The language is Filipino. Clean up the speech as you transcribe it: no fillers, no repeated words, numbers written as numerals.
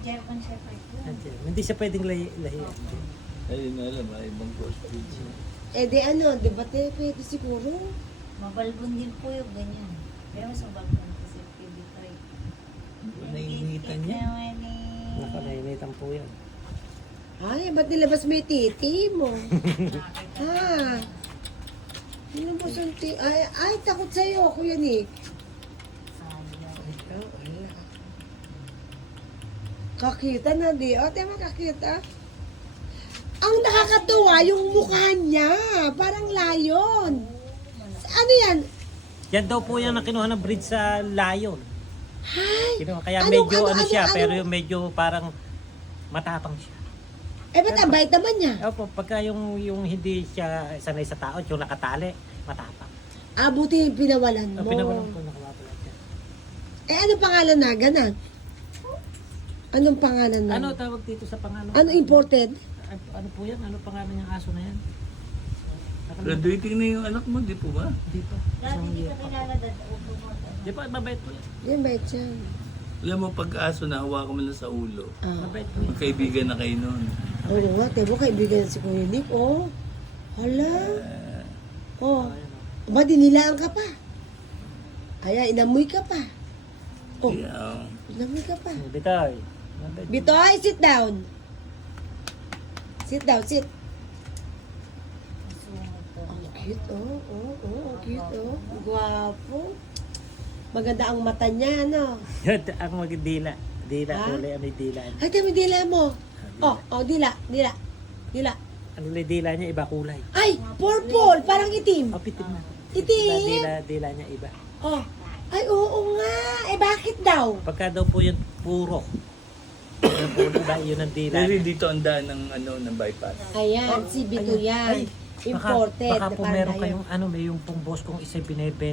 German Shepherd yun. Hindi siya pwedeng lahi. Ayun na alam, ay ibang crossbreed. Eh di ano, di ba te, pwede siguro? Mabalbon din po yung ganyan. Pero mas mabalbon kasi PB3. Nainitan niya. Nakanainitan po yan. Ay, ba't nilabas mo yung titi mo? Ha? Nilabas yung titi. Ay, takot sa'yo, Kuya Nick. Ay, wala. Kakita na di. O, tema kakita. Ang nakakatuwa, yung mukha niya. Parang layon. Ano yan? Yan daw po yan ang kinuha ng breed sa lion. Hay! Kinuha, kaya Anong- medyo ano- siya, ano- pero yung medyo parang matapang siya. Eh, ba't ang bait naman niya? Opo, pagka yung hindi siya sanay sa tao, yung nakatali, matapang. Buti pinawalan mo. Pinawalan ko, nakawapala siya. Eh, ano pangalan na? Ganan? Anong pangalan na? Ano tawag dito sa pangalan? Ano imported? Ano po yan? Ano pangalan ng aso na yan? Graduating na yung anak mo, di po ba? Di pa. Dati Isang di year ka pa. kilala dati. Upo mo. Di pa, mabait po yan. Yan, bait siya. Alam mo, pag-aso na, hawakan mo lang sa ulo. Mabait po yan. Magkaibigan na kayo noon. Oo nga, tebo, kaibigan si Kuya Nick, oh. Hala. Oh. Ba, dinilaan ka pa. Ay, inamoy ka pa. Oh, Kaya, inamoy ka pa. Bitoy. Mabait. Bitoy, sit down. Sit down, sit. Sungod po. Ang cute, oh. Ang cute, oh. Guwapo. Maganda ang mata niya, ano. Ang magdila. Dila, Ha? kulay may dila. Ay, dami dila mo. Oh, dila. Dila. Ano yung dila niya, iba kulay. Ay, purple, parang itim. Pitin na. Itim. Dila niya iba. Oh. Ay, oo nga. Eh, bakit daw? Pagka daw po yun puro. Yung puro ba, yun ang dila dahil niya. dito ang daan ng bypass. Ayan, si Bito yan. Ay, Imported. Baka na po parang meron tayo. kayong may yung pong boss kong isa binebenta.